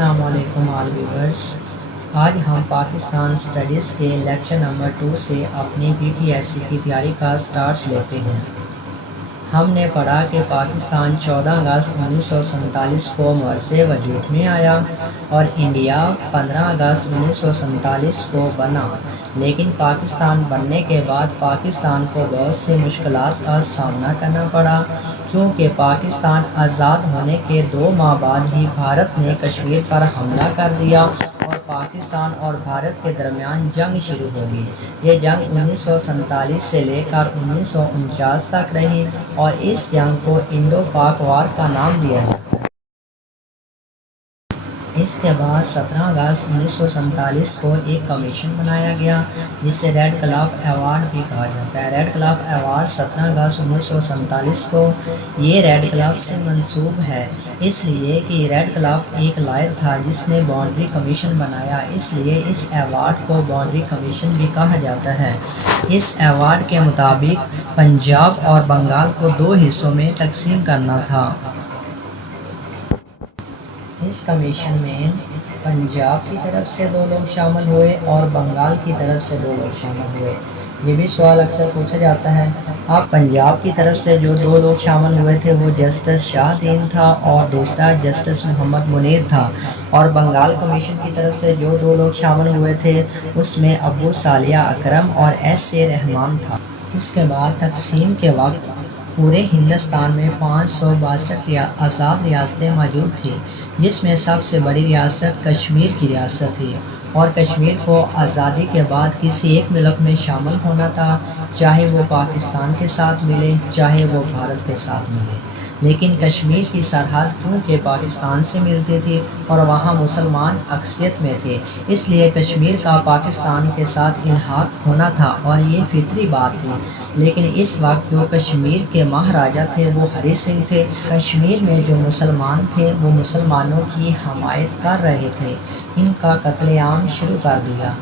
السلام علیکم آل ویورز۔ آج ہم پاکستان اسٹڈیز کے لیکچر نمبر 2 سے اپنی PTSC کی تیاری کا سٹارٹس لیتے ہیں۔ ہم نے پڑھا کہ پاکستان 14 اگست 1947 کو مرز وجود میں آیا اور انڈیا 15 اگست 1947 کو بنا، لیکن پاکستان بننے کے بعد پاکستان کو بہت سی مشکلات کا سامنا کرنا پڑا، کیونکہ پاکستان آزاد ہونے کے 2 ماہ بعد ہی بھارت نے کشمیر پر حملہ کر دیا اور پاکستان اور بھارت کے درمیان جنگ شروع ہو گئی۔ یہ جنگ 1947 سے لے کر 1949 تک رہی اور اس جنگ کو انڈو پاک وار کا نام دیا گیا۔ اس کے بعد 17 اگست 1947 کو ایک کمیشن بنایا گیا جسے ریڈ کلف ایوارڈ بھی کہا جاتا ہے۔ ریڈ کلف ایوارڈ 17 اگست 1947 کو یہ ریڈ کلف سے منسوب ہے، اس لیے کہ ریڈ کلف ایک لائر تھا جس نے باؤنڈری کمیشن بنایا، اس لیے اس ایوارڈ کو باؤنڈری کمیشن بھی کہا جاتا ہے۔ اس ایوارڈ کے مطابق پنجاب اور بنگال کو 2 حصوں میں تقسیم کرنا تھا۔ اس کمیشن میں پنجاب کی طرف سے 2 لوگ شامل ہوئے اور بنگال کی طرف سے 2 لوگ شامل ہوئے۔ یہ بھی سوال اکثر پوچھا جاتا ہے۔ اب پنجاب کی طرف سے جو 2 لوگ شامل ہوئے تھے وہ جسٹس شاہ دین تھا اور دوسرا جسٹس محمد منیر تھا، اور بنگال کمیشن کی طرف سے جو 2 لوگ شامل ہوئے تھے اس میں ابو صالح اکرم اور S.A. رحمان تھا۔ اس کے بعد تقسیم کے وقت پورے ہندوستان میں 562 آزاد ریاستیں موجود تھیں، جس میں سب سے بڑی ریاست کشمیر کی ریاست تھی، اور کشمیر کو آزادی کے بعد کسی ایک ملک میں شامل ہونا تھا، چاہے وہ پاکستان کے ساتھ ملے چاہے وہ بھارت کے ساتھ ملے۔ لیکن کشمیر کی سرحد کیونکہ پاکستان سے ملتی تھی اور وہاں مسلمان اکثریت میں تھے، اس لیے کشمیر کا پاکستان کے ساتھ الحاق ہونا تھا اور یہ فطری بات تھی۔ لیکن اس وقت جو کشمیر کے مہاراجا تھے وہ ہری سنگھ تھے۔ کشمیر میں جو مسلمان تھے وہ مسلمانوں کی حمایت کر رہے تھے، ان کا قتل عام شروع کر دیا۔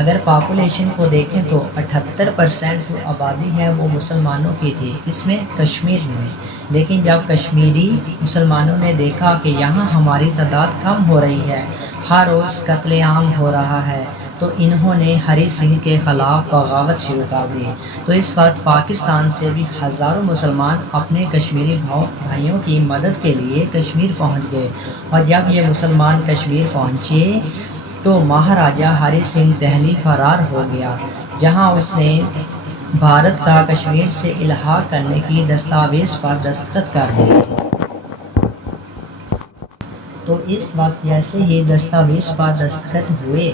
اگر پاپولیشن کو دیکھیں تو 78% جو آبادی ہے وہ مسلمانوں کی تھی، اس میں کشمیر میں۔ لیکن جب کشمیری مسلمانوں نے دیکھا کہ یہاں ہماری تعداد کم ہو رہی ہے، ہر روز قتل عام ہو رہا ہے، تو انہوں نے ہری سنگھ کے خلاف بغاوت شروع کر دی۔ تو اس وقت پاکستان سے بھی ہزاروں مسلمان اپنے کشمیری بھائیوں کی مدد کے لیے کشمیر پہنچ گئے، اور جب یہ مسلمان کشمیر پہنچے تو مہاراجا ہری سنگھ دہلی فرار ہو گیا، جہاں اس نے بھارت کا کشمیر سے الحاق کرنے کی دستاویز پر دستخط کر دیے۔ تو اس وقت جیسے ہی دستاویز پر دستخط ہوئے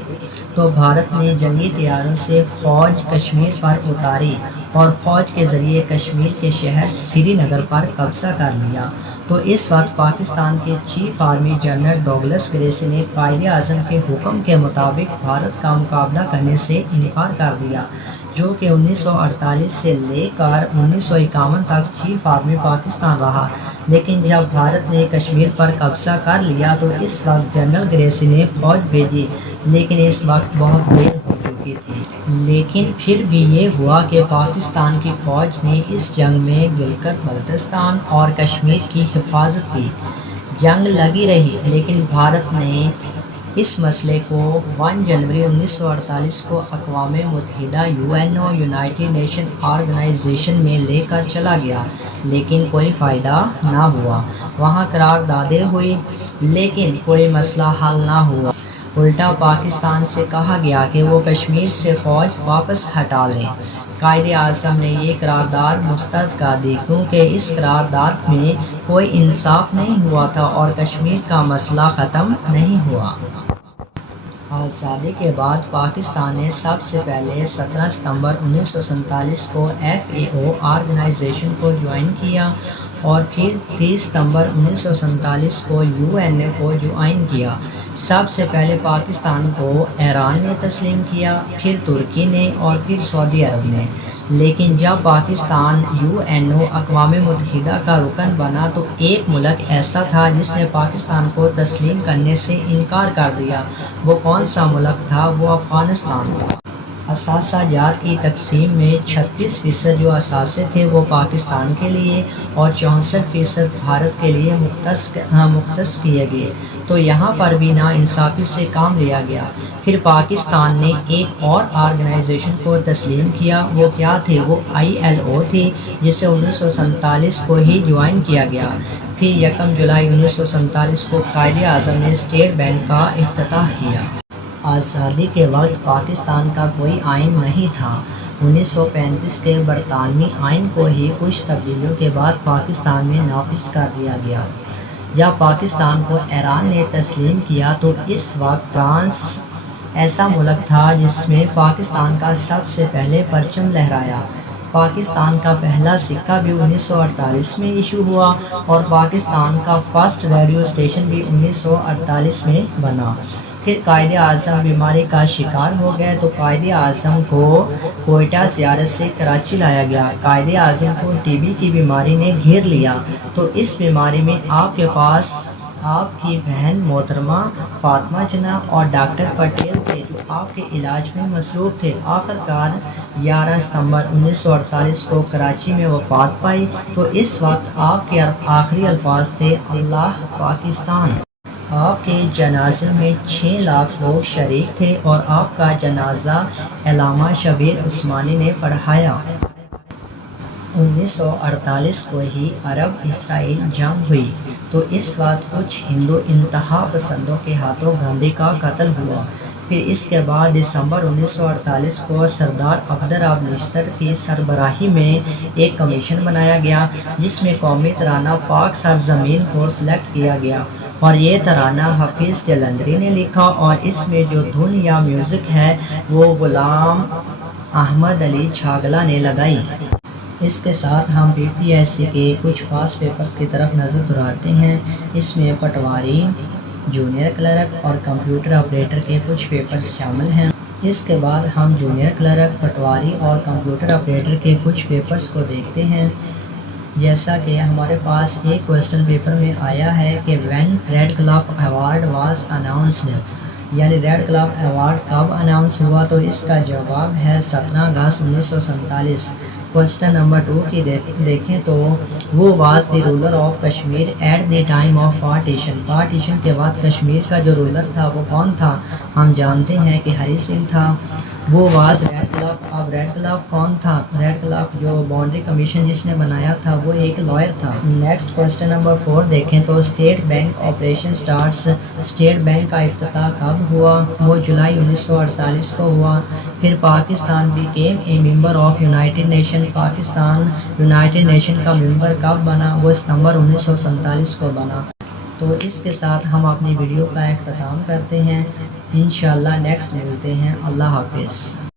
تو بھارت نے جنگی طیاروں سے فوج کشمیر پر اتاری اور فوج کے ذریعے کشمیر کے شہر سری نگر پر قبضہ کر لیا۔ تو اس وقت پاکستان کے chief army general Douglas Gracey نے قائد اعظم کے حکم کے مطابق بھارت کا مقابلہ کرنے سے انکار کر دیا، جو کہ 1948 سے لے کر 1951 تک چیف آرمی پاکستان رہا۔ لیکن جب بھارت نے کشمیر پر قبضہ کر لیا تو اس وقت جنرل گریسی نے فوج بھیجی، لیکن اس وقت بہت دیر ہو چکی تھی۔ لیکن پھر بھی یہ ہوا کہ پاکستان کی فوج نے اس جنگ میں گلگت بلتستان اور کشمیر کی حفاظت کی۔ جنگ لگی رہی، لیکن بھارت نے اس مسئلے کو 1 جنوری 1948 کو اقوام متحدہ UNO یونائٹڈ نیشن آرگنائزیشن میں لے کر چلا گیا، لیکن کوئی فائدہ نہ ہوا۔ وہاں قراردادیں ہوئی لیکن کوئی مسئلہ حل نہ ہوا۔ الٹا پاکستان سے کہا گیا کہ وہ کشمیر سے فوج واپس ہٹا لیں۔ قائد اعظم نے یہ قرارداد مسترد کر دی، کیونکہ اس قرارداد میں کوئی انصاف نہیں ہوا تھا اور کشمیر کا مسئلہ ختم نہیں ہوا۔ آزادی کے بعد پاکستان نے سب سے پہلے 17 ستمبر 1947 کو FAO آرگنائزیشن کو جوائن کیا اور پھر 30 ستمبر 1947 کو UNO کو جوائن کیا۔ سب سے پہلے پاکستان کو ایران نے تسلیم کیا، پھر ترکی نے اور پھر سعودی عرب نے۔ لیکن جب پاکستان UNO اقوام متحدہ کا رکن بنا تو ایک ملک ایسا تھا جس نے پاکستان کو تسلیم کرنے سے انکار کر دیا۔ وہ کون سا ملک تھا؟ وہ افغانستان تھا۔ اثاثہ جات کی تقسیم میں 36% جو اثاثے تھے وہ پاکستان کے لیے اور 64% بھارت کے لیے مختص کیے گئے۔ تو یہاں پر بھی ناانصافی سے کام لیا گیا۔ پھر پاکستان نے ایک اور آرگنائزیشن کو تسلیم کیا، وہ کیا تھی؟ وہ ILO تھی، جسے 1947 کو ہی جوائن کیا گیا۔ پھر 1 جولائی 1947 کو قائد اعظم نے اسٹیٹ بینک کا افتتاح کیا۔ آزادی کے وقت پاکستان کا کوئی آئین نہیں تھا۔ 1935 کے برطانوی آئین کو ہی کچھ تبدیلیوں کے بعد پاکستان میں نافذ کر دیا گیا۔ جب پاکستان کو ایران نے تسلیم کیا تو اس وقت فرانس ایسا ملک تھا جس میں پاکستان کا سب سے پہلے پرچم لہرایا۔ پاکستان کا پہلا سکہ بھی 1948 میں ایشو ہوا اور پاکستان کا فرسٹ ریڈیو اسٹیشن بھی 1948 میں بنا۔ پھر قائد اعظم بیماری کا شکار ہو گئے تو قائد اعظم کو کوئٹہ زیارت سے کراچی لایا گیا۔ قائد اعظم کو TB کی بیماری نے گھیر لیا تو اس بیماری میں آپ کے پاس آپ کی بہن محترمہ فاطمہ جناح اور ڈاکٹر پٹیل تھے جو آپ کے علاج میں مصروف تھے۔ آخرکار 11 ستمبر 1948 کو کراچی میں وفات پائی تو اس وقت آپ کے آخری الفاظ تھے اللہ پاکستان۔ آپ کے جنازے میں 6 لاکھ لوگ شریک تھے اور آپ کا جنازہ علامہ شبیر عثمانی نے پڑھایا۔ 1948 کو ہی عرب اسرائیل جنگ ہوئی تو اس وقت کچھ ہندو انتہا پسندوں کے ہاتھوں گاندھی کا قتل ہوا۔ پھر اس کے بعد دسمبر 1948 کو سردار عبدالرحمن آب نشتر کی سربراہی میں ایک کمیشن بنایا گیا جس میں قومی ترانہ پاک سرزمین کو سلیکٹ کیا گیا اور یہ ترانہ حفیظ جلندری نے لکھا اور اس میں جو دھن یا میوزک ہے وہ غلام احمد علی چھاگلا نے لگائی۔ اس کے ساتھ ہم PPSC کے کچھ پاس پیپرز کی طرف نظر دہراتے ہیں۔ اس میں پٹواری، جونیئر کلرک اور کمپیوٹر آپریٹر کے کچھ پیپرز شامل ہیں۔ اس کے بعد ہم جونیئر کلرک، پٹواری اور کمپیوٹر آپریٹر کے کچھ پیپرز کو دیکھتے ہیں۔ جیسا کہ ہمارے پاس ایک کوسچن پیپر میں آیا ہے کہ when Radcliffe award was announced, یعنی ریڈ کلف ایوارڈ کب اناؤنس ہوا؟ تو اس کا جواب ہے 17 اگست 1947۔ کوسچن نمبر 2 کی دیکھیں تو وہ was the ruler of Kashmir at the time of partition. Partition کے بعد کشمیر کا جو رولر تھا وہ کون تھا؟ ہم جانتے ہیں کہ ہری سنگھ تھا۔ وہ واز ریڈ کلف۔ اب ریڈ کلف کون تھا؟ ریڈ کلف جو باؤنڈری کمیشن جس نے بنایا تھا وہ ایک لائر تھا۔ نیکسٹ کوسچن نمبر 4 دیکھیں تو state bank operation starts, state bank کا افتتاح کب ہوا؟ وہ جولائی 1948 کو ہوا۔ پھر Pakistan became a member of United nation, Pakistan United nation کا ممبر کب بنا؟ وہ ستمبر 1947 کو بنا۔ تو اس کے ساتھ ہم اپنی ویڈیو کا اختتام کرتے ہیں۔ انشاءاللہ نیکسٹ ملتے ہیں۔ اللہ حافظ۔